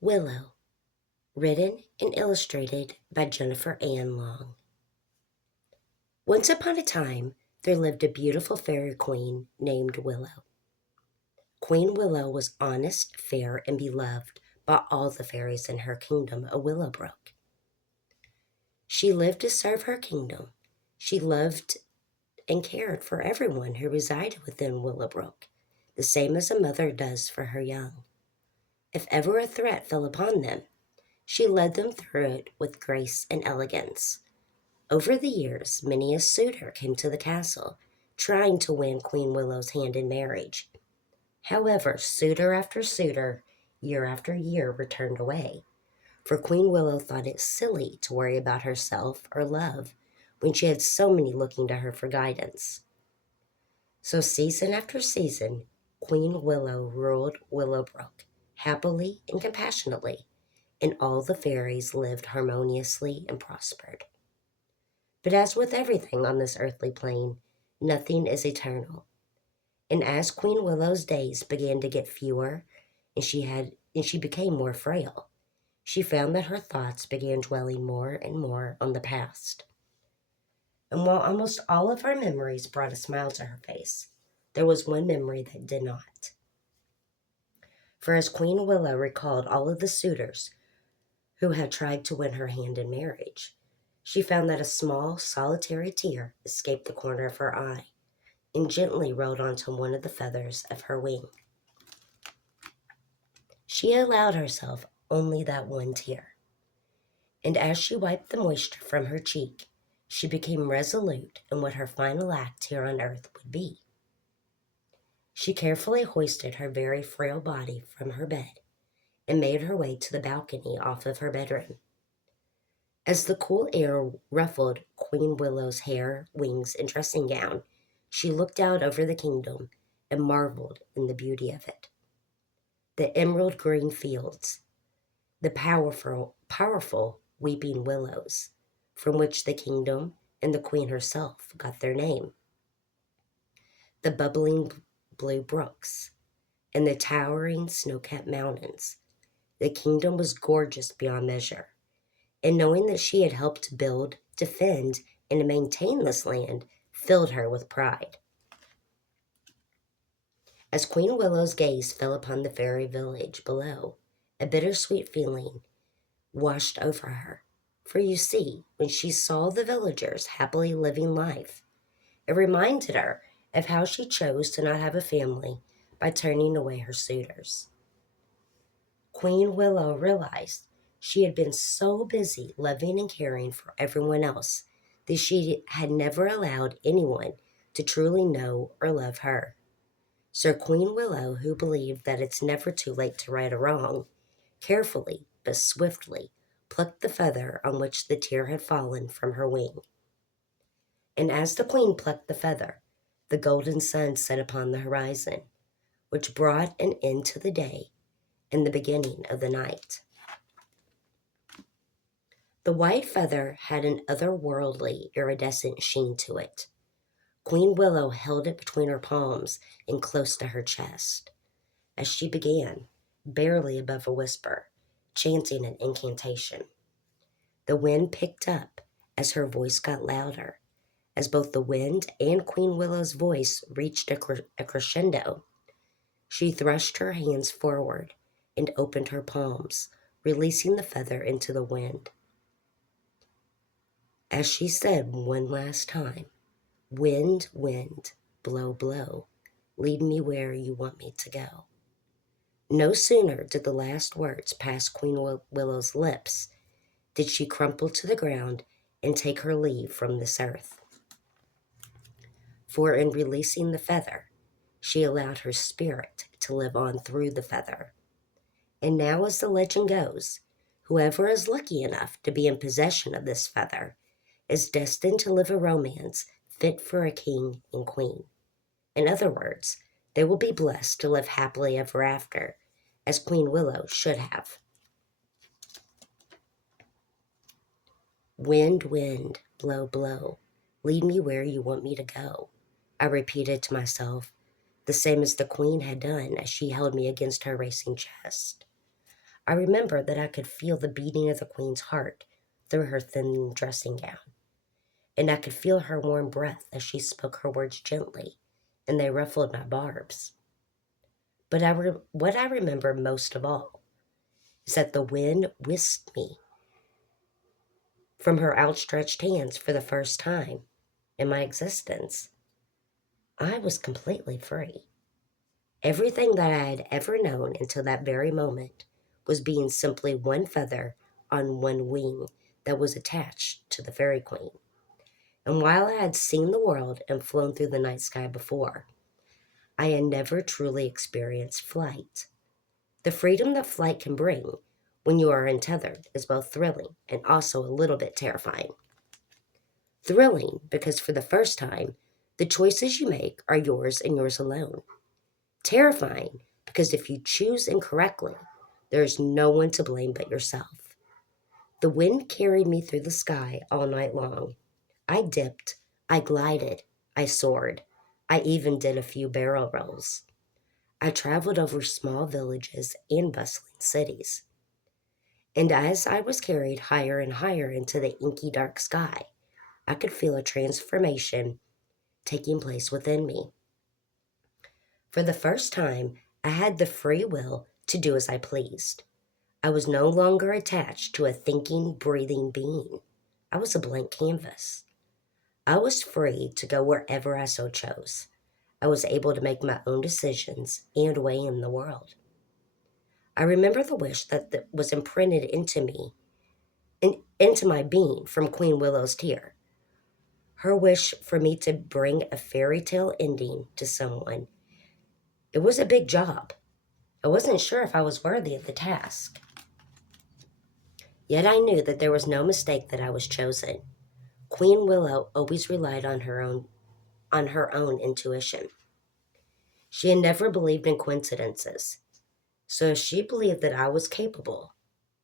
Willow, written and illustrated by Jennifer Ann Long. Once upon a time, there lived a beautiful fairy queen named Willow. Queen Willow was honest, fair, and beloved by all the fairies in her kingdom of Willowbrook. She lived to serve her kingdom. She loved and cared for everyone who resided within Willowbrook, the same as a mother does for her young. If ever a threat fell upon them, she led them through it with grace and elegance. Over the years, many a suitor came to the castle, trying to win Queen Willow's hand in marriage. However, suitor after suitor, year after year, returned away, for Queen Willow thought it silly to worry about herself or love when she had so many looking to her for guidance. So season after season, Queen Willow ruled Willowbrook, happily and compassionately, and all the fairies lived harmoniously and prospered. But as with everything on this earthly plane, nothing is eternal. And as Queen Willow's days began to get fewer and she became more frail, she found that her thoughts began dwelling more and more on the past. And while almost all of her memories brought a smile to her face, there was one memory that did not. For as Queen Willow recalled all of the suitors who had tried to win her hand in marriage, she found that a small, solitary tear escaped the corner of her eye and gently rolled onto one of the feathers of her wing. She allowed herself only that one tear, and as she wiped the moisture from her cheek, she became resolute in what her final act here on earth would be. She carefully hoisted her very frail body from her bed and made her way to the balcony off of her bedroom. As the cool air ruffled Queen Willow's hair, wings, and dressing gown, she looked out over the kingdom and marveled in the beauty of it. The emerald green fields, the powerful weeping willows, from which the kingdom and the queen herself got their name, the bubbling blue brooks, and the towering snow-capped mountains. The kingdom was gorgeous beyond measure, and knowing that she had helped to build, defend, and maintain this land filled her with pride. As Queen Willow's gaze fell upon the fairy village below, a bittersweet feeling washed over her. For you see, when she saw the villagers happily living life, it reminded her of how she chose to not have a family by turning away her suitors. Queen Willow realized she had been so busy loving and caring for everyone else that she had never allowed anyone to truly know or love her. So Queen Willow, who believed that it's never too late to right a wrong, carefully but swiftly plucked the feather on which the tear had fallen from her wing. And as the queen plucked the feather, the golden sun set upon the horizon, which brought an end to the day and the beginning of the night. The white feather had an otherworldly, iridescent sheen to it. Queen Willow held it between her palms and close to her chest, as she began, barely above a whisper, chanting an incantation. The wind picked up as her voice got louder, as both the wind and Queen Willow's voice reached a crescendo. She thrust her hands forward and opened her palms, releasing the feather into the wind. As she said one last time, "Wind, wind, blow, blow, lead me where you want me to go." No sooner did the last words pass Queen Willow's lips did she crumple to the ground and take her leave from this earth. For in releasing the feather, she allowed her spirit to live on through the feather. And now, as the legend goes, whoever is lucky enough to be in possession of this feather is destined to live a romance fit for a king and queen. In other words, they will be blessed to live happily ever after, as Queen Willow should have. "Wind, wind, blow, blow, lead me where you want me to go," I repeated to myself, the same as the queen had done as she held me against her racing chest. I remember that I could feel the beating of the queen's heart through her thin dressing gown, and I could feel her warm breath as she spoke her words gently, and they ruffled my barbs. But what I remember most of all is that the wind whisked me from her outstretched hands for the first time in my existence. I was completely free. Everything that I had ever known until that very moment was being simply one feather on one wing that was attached to the fairy queen. And while I had seen the world and flown through the night sky before, I had never truly experienced flight. The freedom that flight can bring when you are untethered is both thrilling and also a little bit terrifying. Thrilling because for the first time, the choices you make are yours and yours alone. Terrifying because if you choose incorrectly, there is no one to blame but yourself. The wind carried me through the sky all night long. I dipped, I glided, I soared. I even did a few barrel rolls. I traveled over small villages and bustling cities. And as I was carried higher and higher into the inky dark sky, I could feel a transformation taking place within me. For the first time, I had the free will to do as I pleased. I was no longer attached to a thinking, breathing being. I was a blank canvas. I was free to go wherever I so chose. I was able to make my own decisions and weigh in the world. I remember the wish that was imprinted into me, into my being from Queen Willow's tear. Her wish for me to bring a fairy tale ending to someone. It was a big job. I wasn't sure if I was worthy of the task. Yet I knew that there was no mistake that I was chosen. Queen Willow always relied on her own intuition. She had never believed in coincidences. So if she believed that I was capable,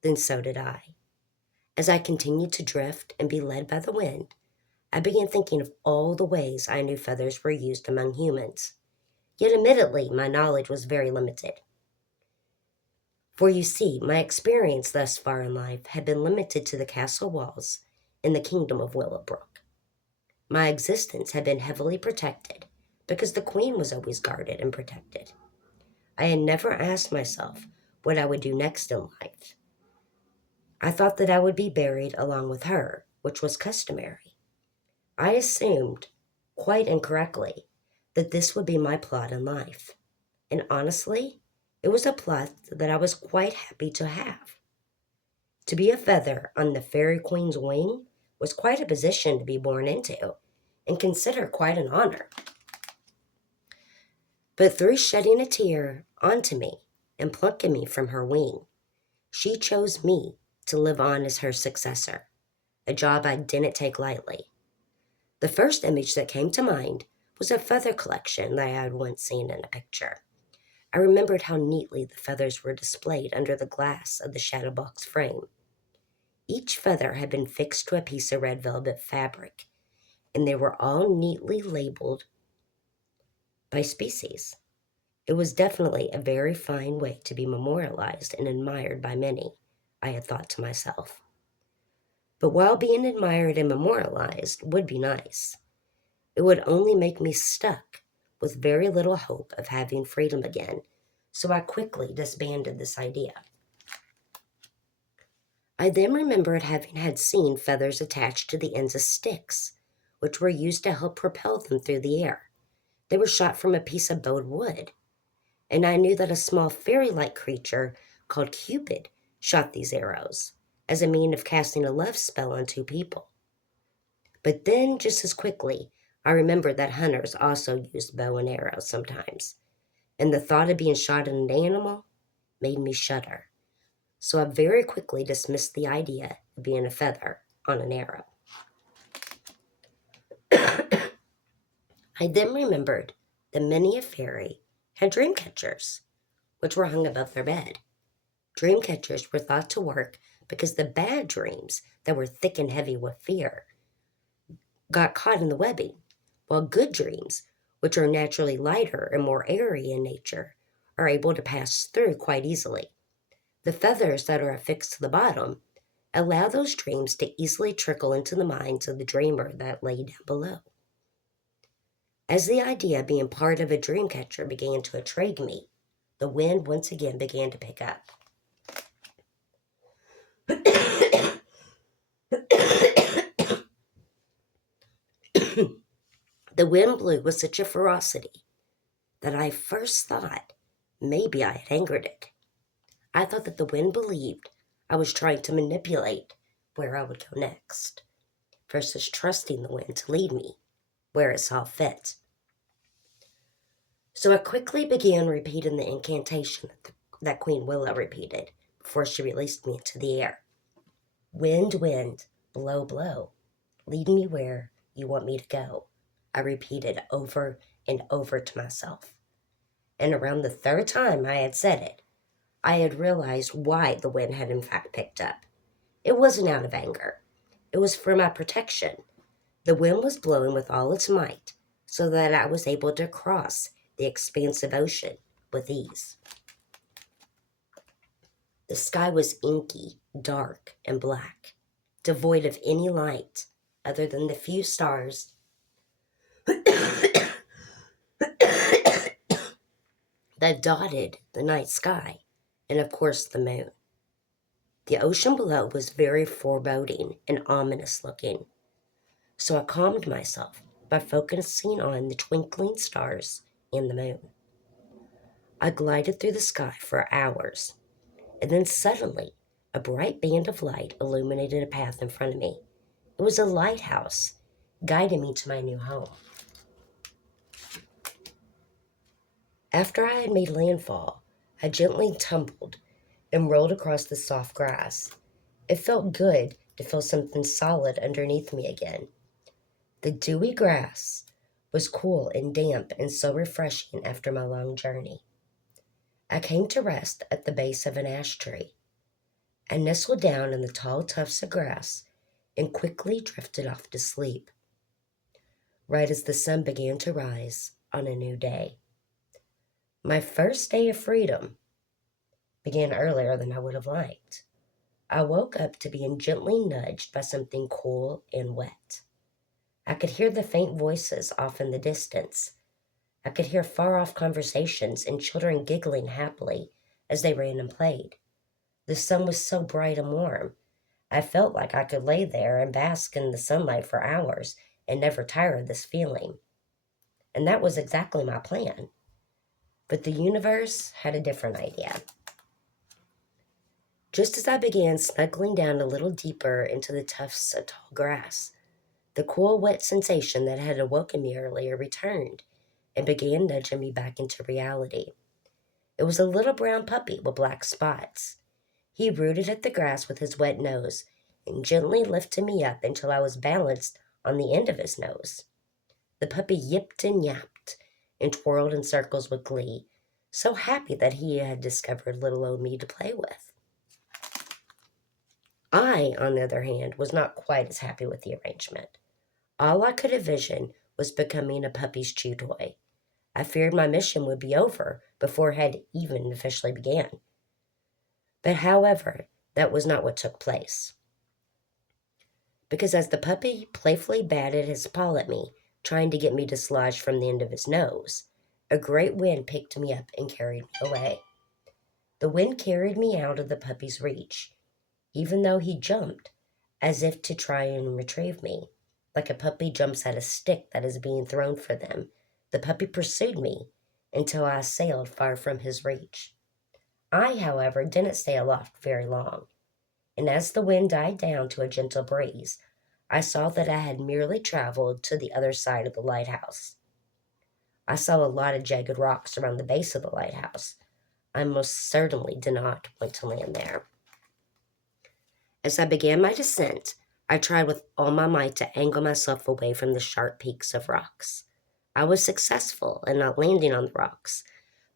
then so did I. As I continued to drift and be led by the wind, I began thinking of all the ways I knew feathers were used among humans. Yet admittedly, my knowledge was very limited. For you see, my experience thus far in life had been limited to the castle walls in the kingdom of Willowbrook. My existence had been heavily protected because the queen was always guarded and protected. I had never asked myself what I would do next in life. I thought that I would be buried along with her, which was customary. I assumed, quite incorrectly, that this would be my plot in life. And honestly, it was a plot that I was quite happy to have. To be a feather on the fairy queen's wing was quite a position to be born into, and considered quite an honor. But through shedding a tear onto me and plucking me from her wing, she chose me to live on as her successor, a job I didn't take lightly. The first image that came to mind was a feather collection that I had once seen in a picture. I remembered how neatly the feathers were displayed under the glass of the shadow box frame. Each feather had been fixed to a piece of red velvet fabric, and they were all neatly labeled by species. It was definitely a very fine way to be memorialized and admired by many, I had thought to myself. But while being admired and memorialized would be nice, it would only make me stuck with very little hope of having freedom again, so I quickly disbanded this idea. I then remembered having had seen feathers attached to the ends of sticks, which were used to help propel them through the air. They were shot from a piece of bowed wood, and I knew that a small fairy-like creature called Cupid shot these arrows as a mean of casting a love spell on two people. But then, just as quickly, I remembered that hunters also used bow and arrows sometimes, and the thought of being shot at an animal made me shudder. So I very quickly dismissed the idea of being a feather on an arrow. I then remembered that many a fairy had dream catchers, which were hung above their bed. Dream catchers were thought to work because the bad dreams that were thick and heavy with fear got caught in the webbing, while good dreams, which are naturally lighter and more airy in nature, are able to pass through quite easily. The feathers that are affixed to the bottom allow those dreams to easily trickle into the minds of the dreamer that lay down below. As the idea of being part of a dream catcher began to intrigue me, the wind once again began to pick up. The wind blew with such a ferocity that I first thought maybe I had angered it. I thought that the wind believed I was trying to manipulate where I would go next, versus trusting the wind to lead me where it saw fit. So I quickly began repeating the incantation that Queen Willow repeated before she released me into the air. Wind, wind, blow, blow, lead me where you want me to go, I repeated over and over to myself. And around the third time I had said it, I had realized why the wind had in fact picked up. It wasn't out of anger. It was for my protection. The wind was blowing with all its might so that I was able to cross the expansive ocean with ease. The sky was inky, dark, and black, devoid of any light other than the few stars that dotted the night sky, and of course the moon. The ocean below was very foreboding and ominous looking, so I calmed myself by focusing on the twinkling stars and the moon. I glided through the sky for hours, and then suddenly a bright band of light illuminated a path in front of me. It was a lighthouse, guiding me to my new home. After I had made landfall, I gently tumbled and rolled across the soft grass. It felt good to feel something solid underneath me again. The dewy grass was cool and damp and so refreshing after my long journey. I came to rest at the base of an ash tree. I nestled down in the tall tufts of grass and quickly drifted off to sleep, right as the sun began to rise on a new day. My first day of freedom began earlier than I would have liked. I woke up to being gently nudged by something cool and wet. I could hear the faint voices off in the distance. I could hear far-off conversations and children giggling happily as they ran and played. The sun was so bright and warm. I felt like I could lay there and bask in the sunlight for hours and never tire of this feeling. And that was exactly my plan. But the universe had a different idea. Just as I began snuggling down a little deeper into the tufts of tall grass, the cool, wet sensation that had awoken me earlier returned and began nudging me back into reality. It was a little brown puppy with black spots. He rooted at the grass with his wet nose and gently lifted me up until I was balanced on the end of his nose. The puppy yipped and yapped and twirled in circles with glee, so happy that he had discovered little old me to play with. I, on the other hand, was not quite as happy with the arrangement. All I could envision was becoming a puppy's chew toy. I feared my mission would be over before it had even officially began. But however, that was not what took place. Because as the puppy playfully batted his paw at me, trying to get me dislodged from the end of his nose, a great wind picked me up and carried me away. The wind carried me out of the puppy's reach, even though he jumped, as if to try and retrieve me. Like a puppy jumps at a stick that is being thrown for them, the puppy pursued me until I sailed far from his reach. I, however, didn't stay aloft very long, and as the wind died down to a gentle breeze, I saw that I had merely traveled to the other side of the lighthouse. I saw a lot of jagged rocks around the base of the lighthouse. I most certainly did not want to land there. As I began my descent, I tried with all my might to angle myself away from the sharp peaks of rocks. I was successful in not landing on the rocks,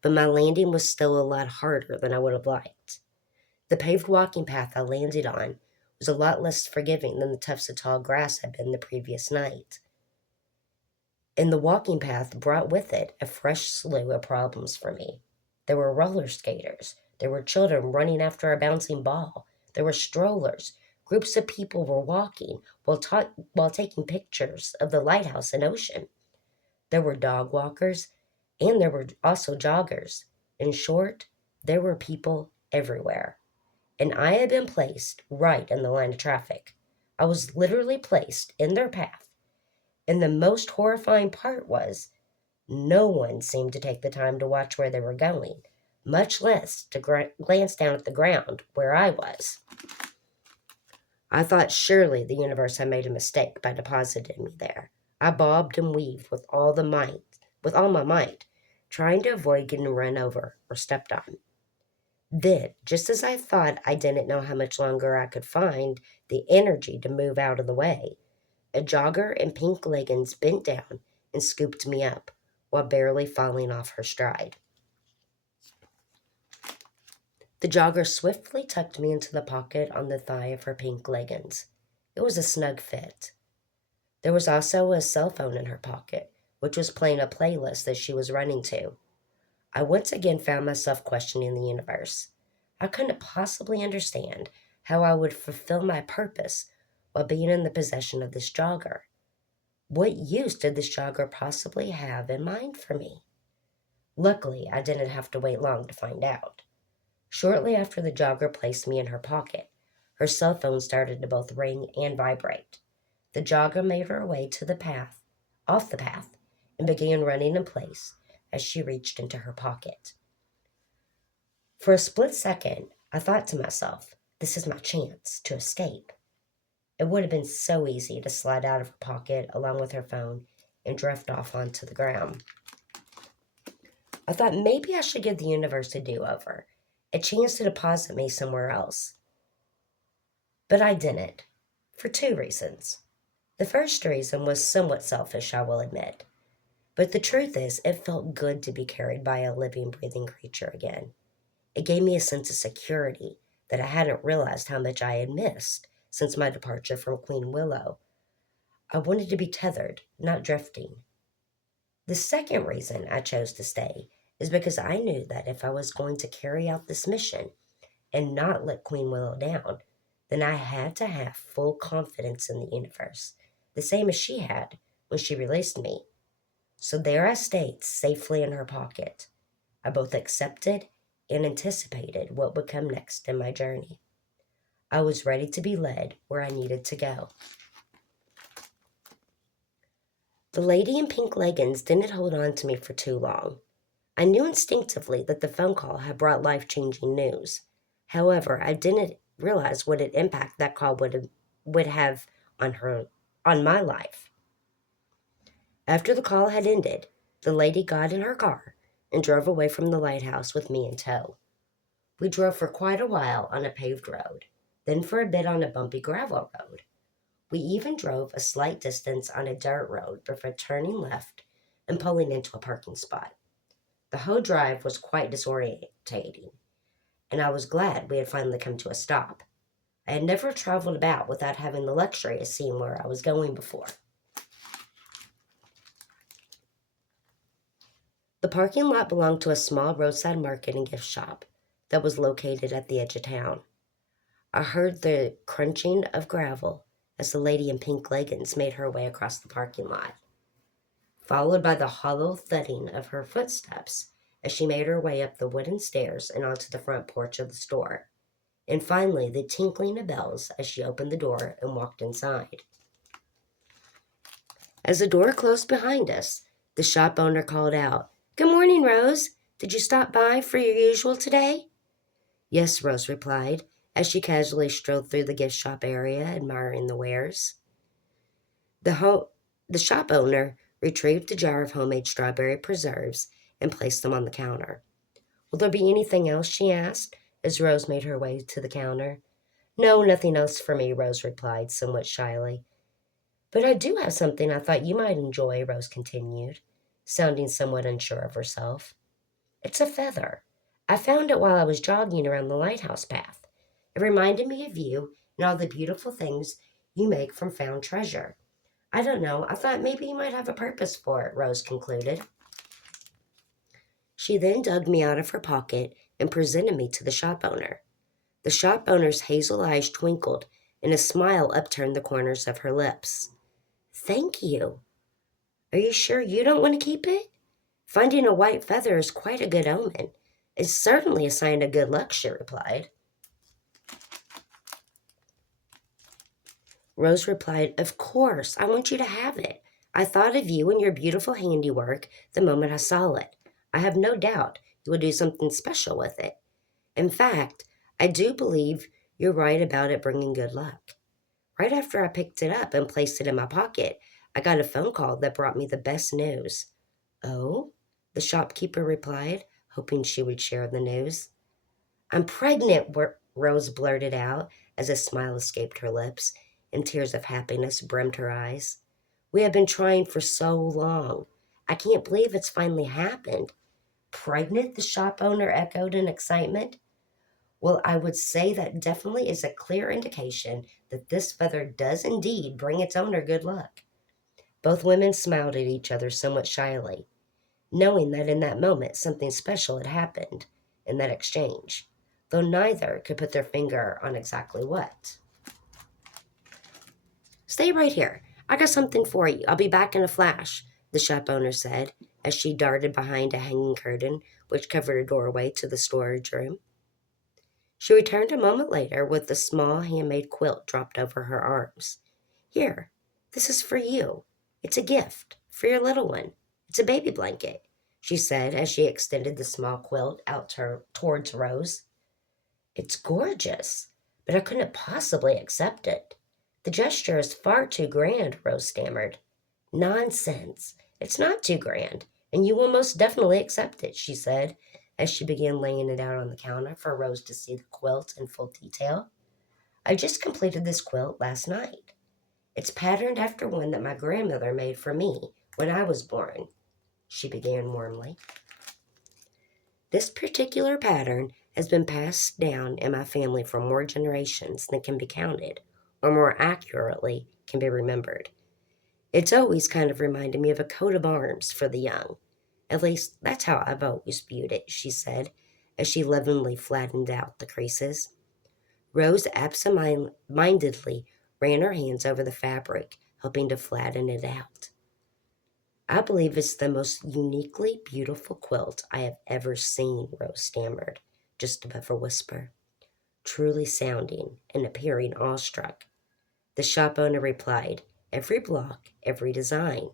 but my landing was still a lot harder than I would have liked. The paved walking path I landed on was a lot less forgiving than the tufts of tall grass had been the previous night. And the walking path brought with it a fresh slew of problems for me. There were roller skaters, There were children running after a bouncing ball. There were strollers. Groups of people were walking while taking pictures of the lighthouse and ocean. There were dog walkers, and there were also joggers. In short, there were people everywhere. And I had been placed right in the line of traffic. I was literally placed in their path. And the most horrifying part was no one seemed to take the time to watch where they were going, much less to glance down at the ground where I was. I thought surely the universe had made a mistake by depositing me there. I bobbed and weaved with all my might, trying to avoid getting run over or stepped on. Then, just as I thought I didn't know how much longer I could find the energy to move out of the way, a jogger in pink leggings bent down and scooped me up while barely falling off her stride. The jogger swiftly tucked me into the pocket on the thigh of her pink leggings. It was a snug fit. There was also a cell phone in her pocket, which was playing a playlist that she was running to. I once again found myself questioning the universe. I couldn't possibly understand how I would fulfill my purpose while being in the possession of this jogger. What use did this jogger possibly have in mind for me? Luckily, I didn't have to wait long to find out. Shortly after the jogger placed me in her pocket, her cell phone started to both ring and vibrate. The jogger made her way off the path, and began running in place as she reached into her pocket. For a split second, I thought to myself, this is my chance to escape. It would have been so easy to slide out of her pocket along with her phone and drift off onto the ground. I thought maybe I should give the universe a do-over, a chance to deposit me somewhere else. But I didn't, for two reasons. The first reason was somewhat selfish, I will admit. But the truth is, it felt good to be carried by a living, breathing creature again. It gave me a sense of security that I hadn't realized how much I had missed since my departure from Queen Willow. I wanted to be tethered, not drifting. The second reason I chose to stay is because I knew that if I was going to carry out this mission and not let Queen Willow down, then I had to have full confidence in the universe, the same as she had when she released me. So there I stayed safely in her pocket. I both accepted and anticipated what would come next in my journey. I was ready to be led where I needed to go. The lady in pink leggings didn't hold on to me for too long. I knew instinctively that the phone call had brought life-changing news. However, I didn't realize what an impact that call would have on my life. After the call had ended, the lady got in her car and drove away from the lighthouse with me in tow. We drove for quite a while on a paved road, then for a bit on a bumpy gravel road. We even drove a slight distance on a dirt road before turning left and pulling into a parking spot. The whole drive was quite disorientating, and I was glad we had finally come to a stop. I had never traveled about without having the luxury of seeing where I was going before. The parking lot belonged to a small roadside market and gift shop that was located at the edge of town. I heard the crunching of gravel as the lady in pink leggings made her way across the parking lot, followed by the hollow thudding of her footsteps as she made her way up the wooden stairs and onto the front porch of the store, and finally the tinkling of bells as she opened the door and walked inside. As the door closed behind us, the shop owner called out, "Good morning, Rose. Did you stop by for your usual today?" "Yes," Rose replied, as she casually strolled through the gift shop area, admiring the wares. The shop owner retrieved a jar of homemade strawberry preserves and placed them on the counter. "Will there be anything else?" she asked, as Rose made her way to the counter. "No, nothing else for me," Rose replied, somewhat shyly. "But I do have something I thought you might enjoy," Rose continued, sounding somewhat unsure of herself. "It's a feather. I found it while I was jogging around the lighthouse path. It reminded me of you and all the beautiful things you make from found treasure. I don't know, I thought maybe you might have a purpose for it," Rose concluded. She then dug me out of her pocket and presented me to the shop owner. The shop owner's hazel eyes twinkled, and a smile upturned the corners of her lips. Thank you. Are you sure you don't want to keep it? Finding a white feather is quite a good omen. It's certainly a sign of good luck, she replied. Rose replied, Of course, I want you to have it. I thought of you and your beautiful handiwork the moment I saw it. I have no doubt you will do something special with it. In fact, I do believe you're right about it bringing good luck. Right after I picked it up and placed it in my pocket, I got a phone call that brought me the best news. Oh? The shopkeeper replied, hoping she would share the news. I'm pregnant, Rose blurted out as a smile escaped her lips and tears of happiness brimmed her eyes. We have been trying for so long. I can't believe it's finally happened. Pregnant? The shop owner echoed in excitement. Well, I would say that definitely is a clear indication that this feather does indeed bring its owner good luck. Both women smiled at each other somewhat shyly, knowing that in that moment something special had happened in that exchange, though neither could put their finger on exactly what. Stay right here. I got something for you. I'll be back in a flash, the shop owner said as she darted behind a hanging curtain which covered a doorway to the storage room. She returned a moment later with a small handmade quilt dropped over her arms. Here, this is for you. It's a gift for your little one. It's a baby blanket, she said as she extended the small quilt out towards Rose. It's gorgeous, but I couldn't possibly accept it. The gesture is far too grand, Rose stammered. Nonsense. It's not too grand, and you will most definitely accept it, she said, as she began laying it out on the counter for Rose to see the quilt in full detail. I just completed this quilt last night. It's patterned after one that my grandmother made for me when I was born, she began warmly. This particular pattern has been passed down in my family for more generations than can be counted, or more accurately, can be remembered. It's always kind of reminded me of a coat of arms for the young. At least, that's how I've always viewed it, she said, as she lovingly flattened out the creases. Rose absent-mindedly ran her hands over the fabric, helping to flatten it out. I believe it's the most uniquely beautiful quilt I have ever seen, Rose stammered, just above a whisper, truly sounding and appearing awestruck. The shop owner replied, Every block, every design,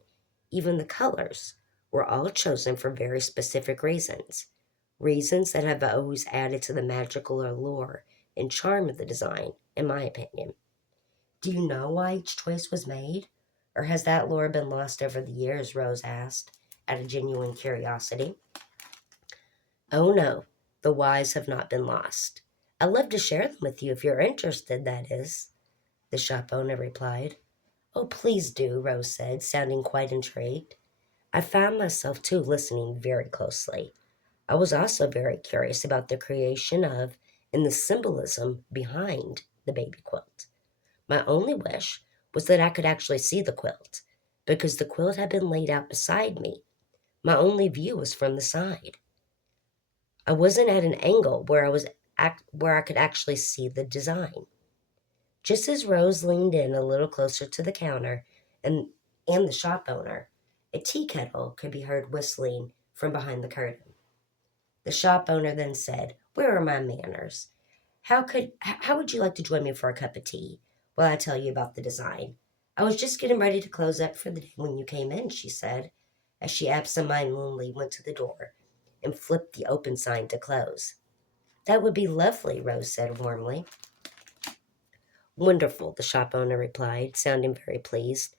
even the colors, were all chosen for very specific reasons. Reasons that have always added to the magical allure and charm of the design, in my opinion. Do you know why each choice was made? Or has that lore been lost over the years? Rose asked, out of genuine curiosity. Oh no, the whys have not been lost. I'd love to share them with you if you're interested, that is, the shop owner replied. Oh, please do, Rose said, sounding quite intrigued. I found myself, too, listening very closely. I was also very curious about the creation of and the symbolism behind the baby quilt. My only wish was that I could actually see the quilt, because the quilt had been laid out beside me. My only view was from the side. I wasn't at an angle where I could actually see the design. Just as Rose leaned in a little closer to the counter and the shop owner, a tea kettle could be heard whistling from behind the curtain. The shop owner then said, Where are my manners? How would you like to join me for a cup of tea while I tell you about the design? I was just getting ready to close up for the day when you came in, she said, as she absentmindedly went to the door and flipped the open sign to close. That would be lovely, Rose said warmly. Wonderful, the shop owner replied, sounding very pleased.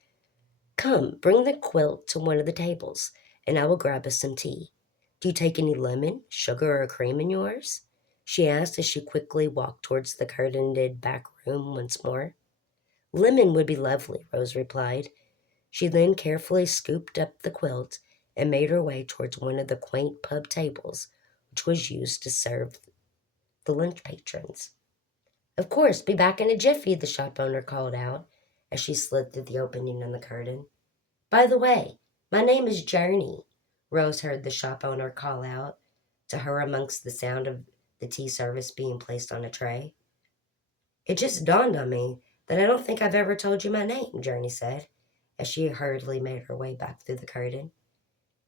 Come, bring the quilt to one of the tables, and I will grab us some tea. Do you take any lemon, sugar, or cream in yours? She asked as she quickly walked towards the curtained back room once more. Lemon would be lovely, Rose replied. She then carefully scooped up the quilt and made her way towards one of the quaint pub tables, which was used to serve the lunch patrons. Of course, be back in a jiffy, the shop owner called out as she slid through the opening in the curtain. By the way, my name is Journey. Rose heard the shop owner call out to her amongst the sound of the tea service being placed on a tray. "It just dawned on me that I don't think I've ever told you my name," Journey said, as she hurriedly made her way back through the curtain.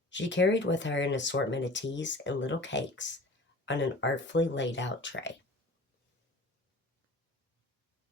She carried with her an assortment of teas and little cakes on an artfully laid out tray.